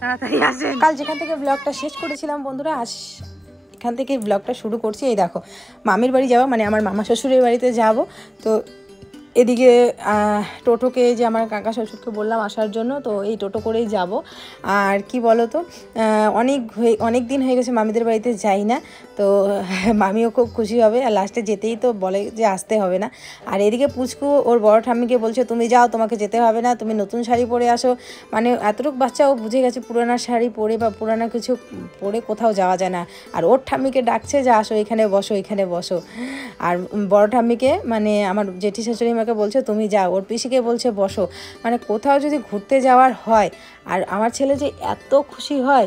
তাড়াতাড়ি আসেন। কাল যেখান থেকে ব্লগটা শেষ করেছিলাম বন্ধুরা, আজ এখান থেকে ব্লগটা শুরু করছি। এই দেখো মামির বাড়ি যাবো, মানে আমার মামা শ্বশুরের বাড়িতে যাব। তো এদিকে টোটোকে, যে আমার কাকা শ্বশুরকে বললাম আসার জন্য, তো এই টোটো করেই যাব। আর কি বলো তো, অনেক দিন হয়ে গেছে মামিদের বাড়িতে যাই না, তো মামিও খুব খুশি হবে। আর লাস্টে যেতেই তো বলে যে আসতে হবে না। আর এদিকে পুচকু ওর বড় ঠাম্মিকে বলছে তুমি যাও, তোমাকে যেতে হবে না, তুমি নতুন শাড়ি পরে আসো। মানে এতটুকু বাচ্চা ও বুঝে গেছে পুরানা শাড়ি পরে বা পুরানা কিছু পরে কোথাও যাওয়া যায় না। আর ওর ঠাম্মিকে ডাকছে যে আসো এখানে বসো, এখানে বসো। আর বড় ঠাম্মিকে, মানে আমার জেঠি শাশুড়ি মাকে বলছে তুমি যাও, ওর পিসিকে বলছে বসো। মানে কোথাও যদি ঘুরতে যাওয়ার হয়, আর আমার ছেলে যে এত খুশি হয়,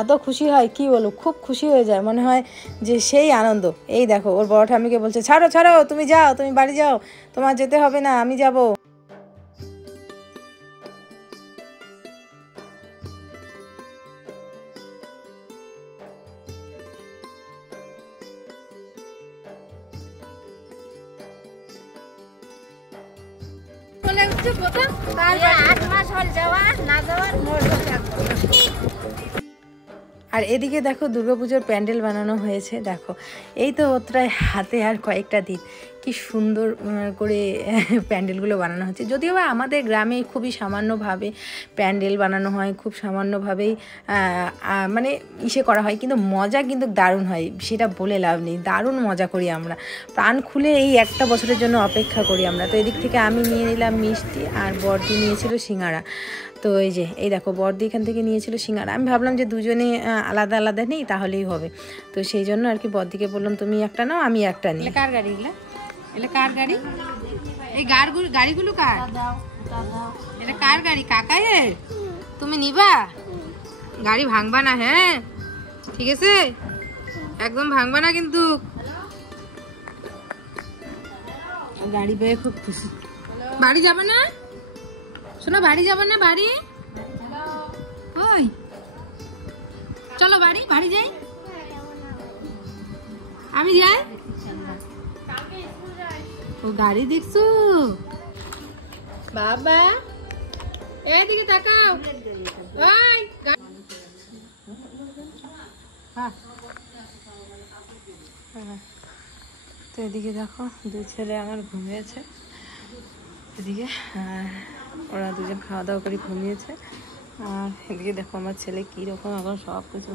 এত খুশি হয় কি বলো, খুব খুশি হয়ে যায়, মনে হয় যে সেই আনন্দ। এই দেখো ওর বড় ঠাম্মিকে বলছে ছাড়ো ছাড়ো, তুমি যাও, তুমি বাড়ি যাও, তোমার যেতে হবে না, আমি যাব। আর এদিকে দেখো দুর্গাপুজোর প্যান্ডেল বানানো হয়েছে। দেখো এই তো প্রায় হাতে আর কয়েকটা দিন, কি সুন্দর করে প্যান্ডেলগুলো বানানো হচ্ছে। যদিও বা আমাদের গ্রামে খুবই সামান্যভাবে প্যান্ডেল বানানো হয়, খুব সামান্যভাবেই মানে করা হয়, কিন্তু মজা কিন্তু দারুণ হয়, সেটা বলে লাভ নেই। দারুণ মজা করি আমরা, প্রাণ খুলে এই একটা বছরের জন্য অপেক্ষা করি আমরা। তো এদিক থেকে আমি নিয়ে নিলাম মিষ্টি, আর বড়দি নিয়েছিল সিঙ্গারা। তো এই দেখো বড়দি এখান থেকে নিয়েছিল সিঙ্গারা। আমি ভাবলাম যে দুজনে আলাদা আলাদা নেই, তাহলেই হবে। তো সেই জন্য আর কি বড়দিকে বললাম তুমি একটা নাও, আমি একটা নিই। কার গাড়ি এগুলা? এটা কার গাড়ি? এই গাড়িগুলো কার? এটা কার গাড়ি? কাকায়ের? তুমি নিবা? গাড়ি ভাঙবা না, হ্যাঁ ঠিক আছে, একদম ভাঙবা না কিন্তু। গাড়ি পেয়ে খুব খুশি। বাড়ি যাবে না শোনো, বাড়ি যাবে না? বাড়ি ওই চলো বাড়ি, বাড়ি যাই, আমি যাই। ও গাড়ি দেখছো বাবা, এইদিকে তাকাও। ওই তো এদিকে দেখো দুই ছেলে আমার ঘুমিয়েছে, এদিকে ওরা দুজন খাওয়া দাওয়া করে ঘুমিয়েছে। আর এদিকে দেখো আমার ছেলে কীরকম এখন সব কিছু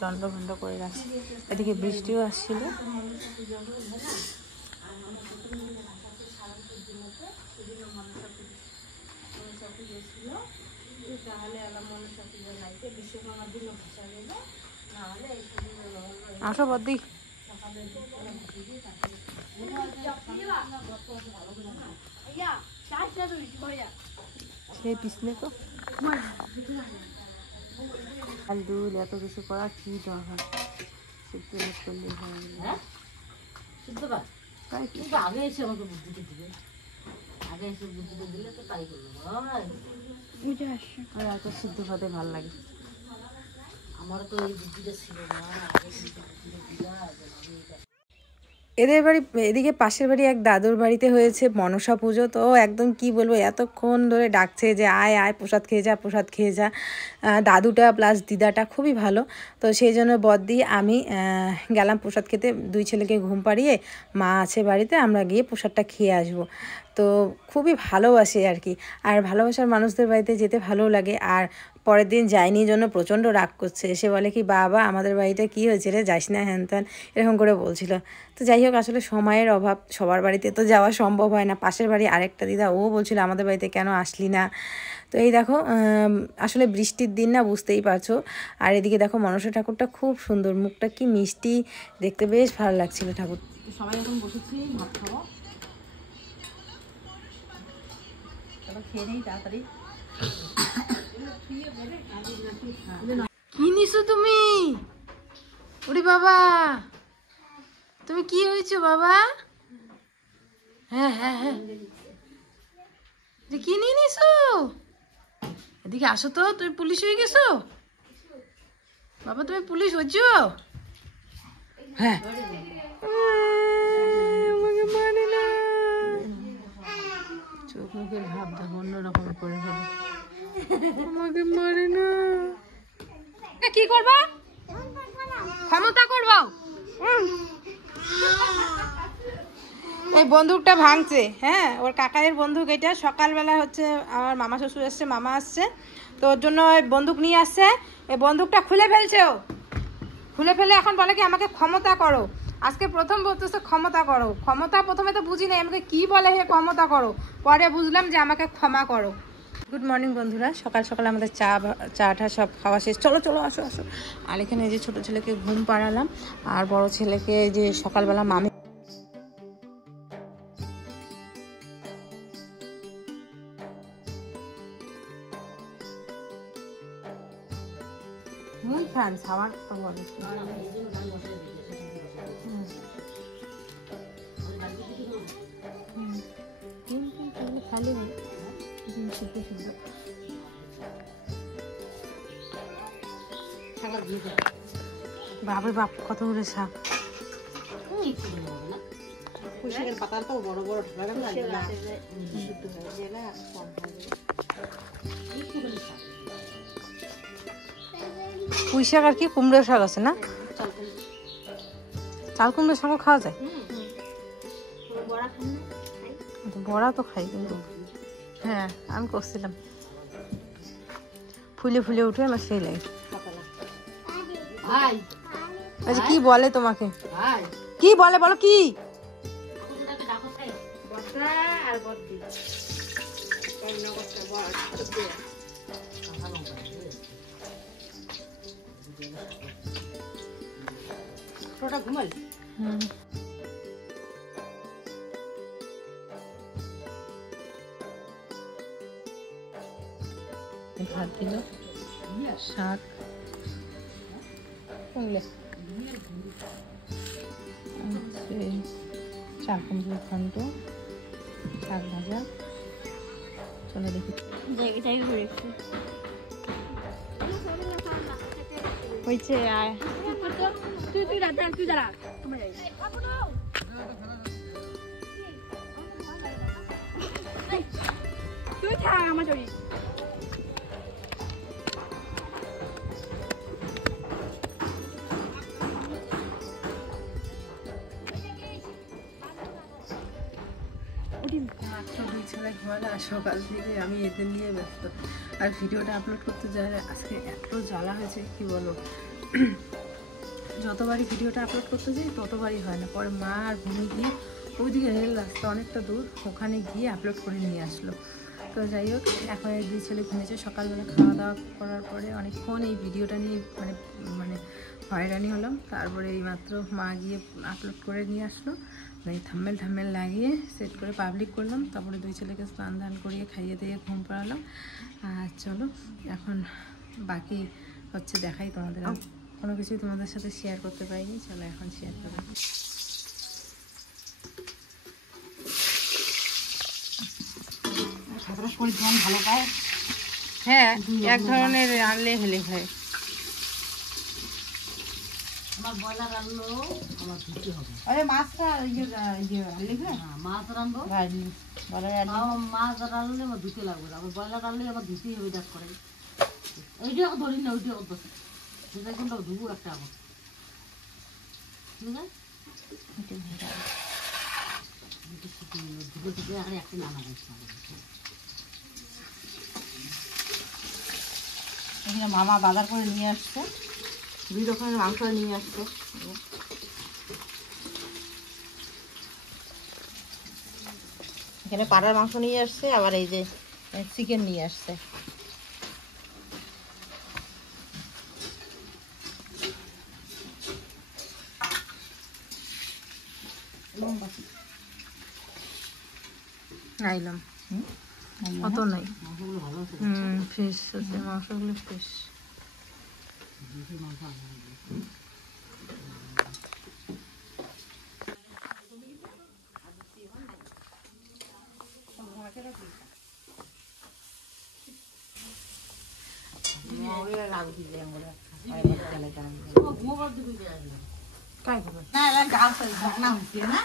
লন্ড করে রাখছে। এদিকে বৃষ্টিও আসছিল। আসো বদ্দি, সেই পিছনে তো দুল এত কিছু করা কি দরকার, আগে এসে আমাকে বুদ্ধিতে দিবে, আগে এসে বুদ্ধিতে দিলে তো তাই করবো। সিদ্ধ ভাতে ভালো লাগে। আমারও তো এই বুদ্ধিটা ছিল না। এদের বাড়ি, এদিকে পাশের বাড়ি এক দাদুর বাড়িতে হয়েছে মনসা পুজো। তো একদম কি বলবো, এতক্ষণ ধরে ডাকছে যে আয় আয় প্রসাদ খেয়ে যা, প্রসাদ খেয়ে যা। দাদুটা প্লাস দিদাটা খুবই ভালো। তো সেই জন্য বদ্দি আমি গেলাম প্রসাদ খেতে। দুই ছেলেকে ঘুম পাড়িয়ে, মা আছে বাড়িতে, আমরা গিয়ে প্রসাদটা খেয়ে আসবো। তো খুবই ভালোবাসি আর কি, আর ভালোবাসার মানুষদের বাড়িতে যেতে ভালো লাগে। আর পরের দিন যায়নি জন্য প্রচণ্ড রাগ করছে, এসে বলে কি বাবা আমাদের বাড়িটা কী হয়েছে রে, যাস না হ্যান ত্যান এরকম করে বলছিল। তো যাই হোক, আসলে সময়ের অভাব, সবার বাড়িতে তো যাওয়া সম্ভব হয় না। পাশের বাড়ি আরেকটা দিদা, ও বলছিল আমাদের বাড়িতে কেন আসলি না। তো এই দেখো আসলে বৃষ্টির দিন না, বুঝতেই পারছো। আর এদিকে দেখো মনসা ঠাকুরটা খুব সুন্দর, মুখটা কি মিষ্টি, দেখতে বেশ ভালো লাগছিল ঠাকুর। সবাই এখন বসেছি ভাত খাবো, চলো খেয়ে নেই তাড়াতাড়ি। কি নিছো তুমি? ওরে বাবা, তুমি কি হয়েছো বাবা? হ্যাঁ হ্যাঁ হ্যাঁ, কি নিয়ে নিছো? এদিকে আসো তো, তুমি পুলিশ হয়ে গেছো বাবা, তুমি পুলিশ হয়েছো? হ্যাঁ চোখ মুখের ভাব দেখো অন্যরকম করে ফেলে। আমাকে মারে না। কি করবা? ক্ষমতা করবো। এই বন্দুকটা ভাঙছে, হ্যাঁ ওর কাকায়ের বন্দুক এটা। সকালবেলা হচ্ছে আমার মামা শ্বশুর এসছে, মামা আসছে, তো ওর জন্য ওই বন্দুক নিয়ে আসছে। এই বন্দুকটা খুলে ফেলছে ও, খুলে ফেলে এখন বলে কি আমাকে ক্ষমতা করো। আজকে প্রথম বলতেছে ক্ষমতা করো। ক্ষমতা প্রথমে তো বুঝি নাই আমাকে কি বলে হে ক্ষমতা করো, পরে বুঝলাম যে আমাকে ক্ষমা করো। গুড মর্নিং বন্ধুরা, সকাল সকাল আমাদের চাটা সব খাওয়া শেষ। চলো চলো আসো আসো। আর এখানে এই যে ছোটো ছেলেকে ঘুম পাড়ালাম, আর বড় ছেলেকে যে সকালবেলা মামি muy cansada favor. বাপরে বাপ কতগুলো শাক। কুশিয়ার পাতাটাও বড় বড় ঢাকা লাগে। পুঁই শাক আর কি কুমড়ো শাক আছে না? চাল কুমড়ো শাকও খাওয়া যায়? বড়া তো খাই কিন্তু, হ্যাঁ আমি করছিলাম, ফুলে ফুলে উঠে আমার সেই লাগে। আচ্ছা কি বলে তোমাকে, কি বলে বলো কি? ঘুমাই ভাত দিল, শাক, চাল কুমড়োর ঘন্ট, শাক ভাজা। চলো দেখি হয়েছে। আয় তুই থাক আমার চড়ি। মাত্র 2 ছেলে ঘুমালে, আর সকাল থেকে আমি এদের নিয়ে ব্যস্ত। আর ভিডিওটা আপলোড করতে যাই আজকে এত জ্বালা হয়েছে কি বলো। যতবারই ভিডিওটা আপলোড করতে যাই ততবারই হয় না। পরে মা আর ভূমি গিয়ে ওইদিকে রেল রাস্তা অনেকটা দূর, ওখানে গিয়ে আপলোড করে নিয়ে আসলো। তো যাই হোক, এখন এই 2 ছেলে ঘুমিয়েছে। সকালবেলা খাওয়া দাওয়া করার পরে অনেকক্ষণ এই ভিডিওটা নিয়ে মানে হয়রানি হলাম। তারপরে এইমাত্র মা গিয়ে আপলোড করে নিয়ে আসলো, মানে থাম্বনেল লাগিয়ে সেট করে পাবলিক করলাম। তারপরে 2 ছেলেকে স্নান ধান করিয়ে খাইয়ে দিয়ে ঘুম পাড়ালাম। আর চলো এখন বাকি হচ্ছে দেখাই তোমাদের। কোনো কিছুই তোমাদের সাথে শেয়ার করতে পারিনি, চলো এখন শেয়ার করো। ভালো পায়, হ্যাঁ এক ধরনের আনলে হলে হয়। আমার বয়লার আনলো আমার ধুতে হবে। আরে মাছটা আনলে মাছ রানবো, মাছ রানলে আমার ধুতে লাগবে। আমার বয়লার রানলে আমার ধুতেই হবে। দেখ করে ওইটা ধরি না, ওইটা বসে সেটা কিন্তু ধুবো একটা আমার। ঠিক আছে, একটা নানা এখানে মামা বাজার করে নিয়ে আসছে, 2 রকমের মাংস নিয়ে আসছে। এখানে পাড়ার মাংস নিয়ে আসছে, আবার এই যে চিকেন নিয়ে আসছে। আইলাম অত নাই, ফ্রেশ আছে মাংসগুলো, ফ্রেশ। काय खबर? नाही गाव सगळं ना होती ना.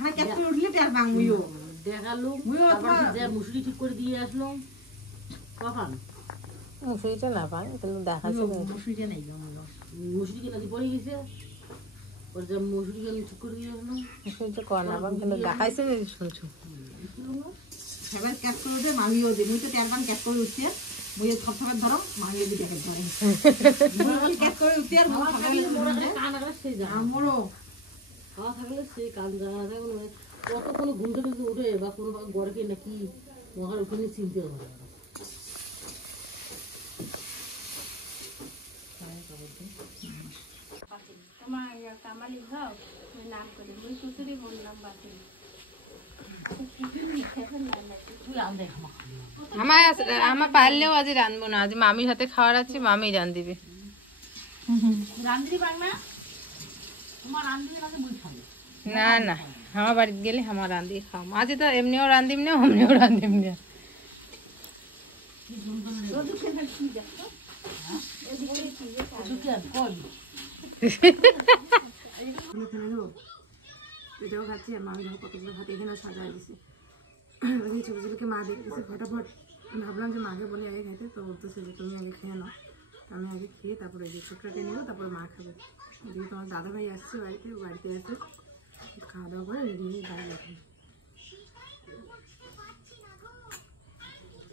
हा त्यात उडली त्या मागूयो. দেখালুম, তারপরে যে মুসুরি ঠিক করে দিয়ে আসলাম। কখন মুসুরিটা না পান কিন্তু দেখাচ্ছে মুসুরিটা নেই, মুসুরি কেনা দিয়ে পড়ে গেছে, ওর যে মুসুরি কেন ঠিক করে দিয়ে আসলাম। মুসুরিটা কর না পান কিন্তু দেখাইছে শুনছো। এবার ক্যাচ করে দে, মামিও দে, মুই তো 13 বার ক্যাচ করে উঠছে, মুই থপথপে ধরো, মামিও দি ক্যাচ ধরে। মুই ক্যাচ করে উঠতে আর মুই থাকলে মোরা কান আগলে সেই যা আমরো খাওয়া থাকলে সেই কান জানা থাকলে কত কোনো ঘুম থেকে উঠে বা কোনো গড়কে নাকি মহার ওখানে চিনতে হবে। তোমার কামালি যাও নাম করে মুই শ্বশুরি বললাম বাকি আমার পারলেও আজ রাঁধবো না, আজ মামির হাতে খাওয়ার আছে, মামি রাঁধিবে। রান্ধিরি পার না তোমার রান্ধির কাছে মুই খাবো না না, আমার বাড়িতে গেলে আমার রাঁধি খাও। আজ তো এমনিও রাঁধিম না, অমনিও রাঁধিম না। এটাও খাচ্ছি আর মামি দেখো কতগুলো ভাত এখানে সাজায় দিছে। ছোটো ছোটোকে মা দেখতেছে ফটাফট, ভাবলাম যে মাকে বলে আগে খেতে, তো বলতেছে যে তুমি আগে খেয়ে নাও, আমি আগে খেয়ে তারপরে যে ছোটটাকে নেবো, তারপরে মা খাবে। এদিকে তোমার দাদাভাই আসছে বাড়িতে, ও বাড়িতে এসে খাওয়া দাওয়া করে রেডি হয়ে বাড়ি যাবে।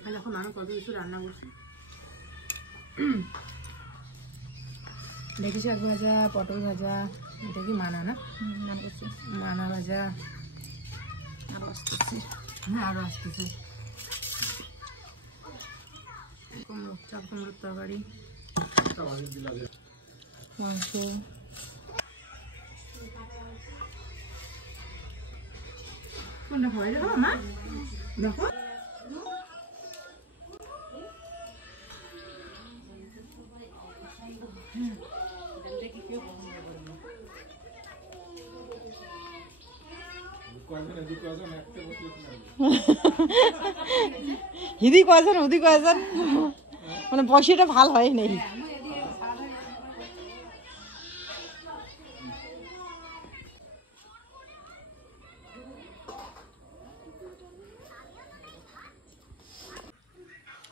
আর এখন মামা কত কিছু রান্না করছে, দেখি শাক ভাজা, পটল ভাজা, এটা কি মানা না, মানা ভাজা আরো আসতেছে। হ্যাঁ আরো আসতেছে, কুমড়ো, চাপ কুমড়োর তরকারি, মাংস। কোনটা খাওয়াই দেখো মা, দেখো হিদি কয়জন উদি কয়জন, মানে বসিটা ভাল হয় নাই।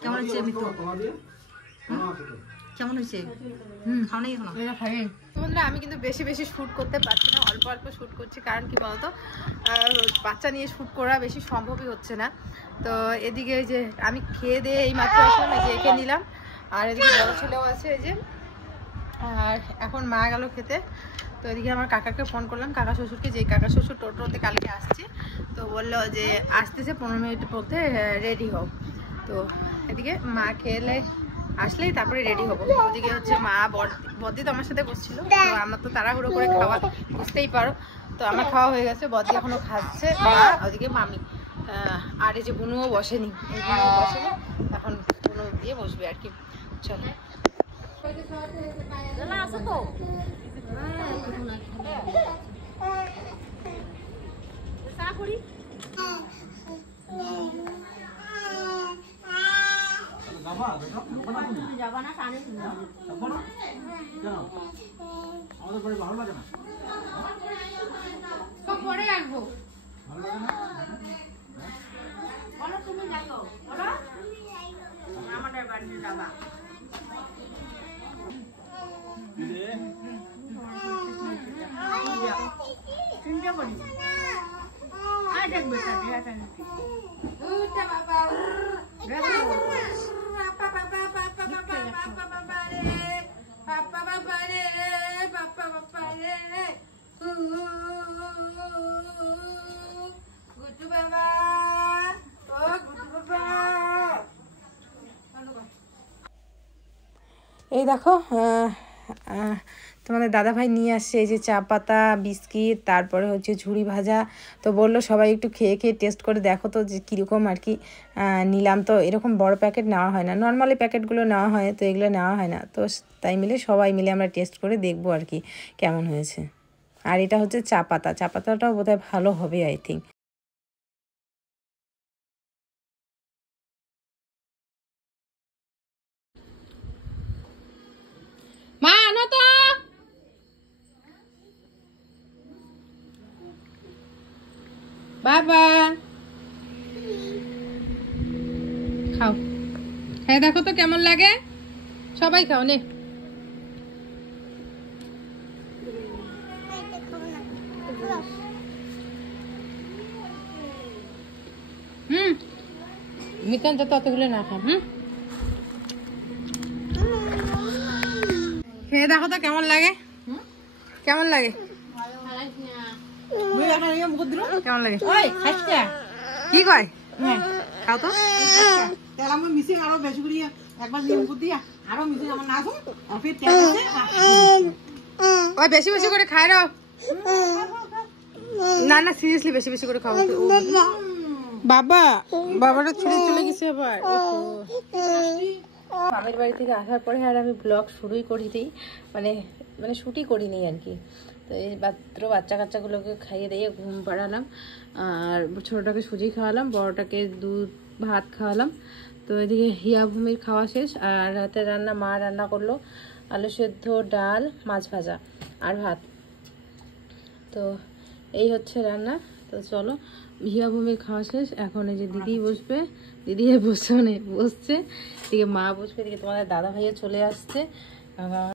কেমন হচ্ছে কেমন হয়েছে? খাও নাই এখনো? বন্ধুরা আমি কিন্তু বেশি বেশি শ্যুট করতে পারছি না, অল্প অল্প শ্যুট করছি, কারণ কি বলতো বাচ্চা নিয়ে শ্যুট করা বেশি সম্ভবই হচ্ছে না। তো এদিকে যে আমি খেয়ে দিয়ে এই মাত্র আসলাম, এই যে খেয়ে নিলাম, আর এদিকে বড় ছেলেও আছে এই যে, আর এখন মা গেল খেতে। তো এদিকে আমার কাকাকে ফোন করলাম, কাকা শ্বশুরকে, যে কাকা শ্বশুর টোটোতে কালকে আসছে, তো বললো যে আসতেছে 15 মিনিটের মধ্যে রেডি হোক। তো এদিকে মা খেলে আসলেই তারপরে রেডি হবো। ওদিকে হচ্ছে মা বদ্দি তো আমার সাথে বসছিল, তো আমার তো তাড়াহুড়ো করে খাওয়া, বুঝতেই পারো। তো আমার খাওয়া হয়ে গেছে, বদ্দি এখনো খাচ্ছে, মা ওদিকে মামি, আর এই যে বুনুও বসেনি, এই বুনু বসেনি, এখন বুনু দিয়ে বসবে আর কি। চলো আছে তো চা করি যাবা না কানে আমাদের বাড়ি ভালো লাগে না, পরে আসবো। বলো তুমি যাইও, বলো আমাদের বাড়িতে যাবা। চিন্তা করি আর দেখবে এই দেখো তোমাদের দাদাভাই নিয়ে আসছে এই যে চা পাতা, বিস্কিট, তারপরে হচ্ছে ঝুড়ি ভাজা। তো বললো সবাই একটু খেয়ে খেয়ে টেস্ট করে দেখো তো যে কীরকম আর কি। নিলাম, তো এরকম বড় প্যাকেট নেওয়া হয় না, নর্মালি প্যাকেটগুলো নেওয়া হয়, তো এগুলো নেওয়া হয় না। তো তাই মিলে সবাই মিলে আমরা টেস্ট করে দেখবো আর কি কেমন হয়েছে। আর এটা হচ্ছে চা পাতা, চা পাতাটাও বোধহয় ভালো হবে আই থিঙ্ক। মা আনো তো, বাবা খাও, হ্যাঁ দেখো তো কেমন লাগে, সবাই খাও নে। মিতান যত অতগুলো না খাম। খেয়ে দেখো তো কেমন লাগে, কেমন লাগে, কেমন লাগে, কি কয় খাও তো। তেল আমি মিশিয়ে আরো বেশি করে একবার নিয়ে মুখ দিয়া আরো মিশিয়ে আমার না আসুন আর ফির তেল আছে ওই বেশি বেশি করে খাই রো। না না সিরিয়াসলি বেশি বেশি করে খাও। বাবা বাবাটা ছুটে চলে গেছে আবার। মামের বাড়ি থেকে আসার পরে আর আমি ব্লগ শুরুই করি দিই, মানে শুটই করিনি আর কি। তো এই মাত্র বাচ্চা কাচ্চাগুলোকে খাইয়ে দিয়ে ঘুম পাড়ালাম, আর ছোটোটাকে সুজি খাওয়ালাম, বড়োটাকে দুধ ভাত খাওয়ালাম। তো এদিকে হিয়া ভূমির খাওয়া শেষ, আর রাতে রান্না মা রান্না করলো আলু সেদ্ধ, ডাল, মাছ ভাজা আর ভাত। তো এই হচ্ছে রান্না। তো চলো, হিয়া ভূমির খাওয়া শেষ, এখন এই যে দিদি বসবে, দিদি বসছে, এদিকে মা বসবে, এদিকে তোমাদের দাদা ভাইয়া চলে আসছে।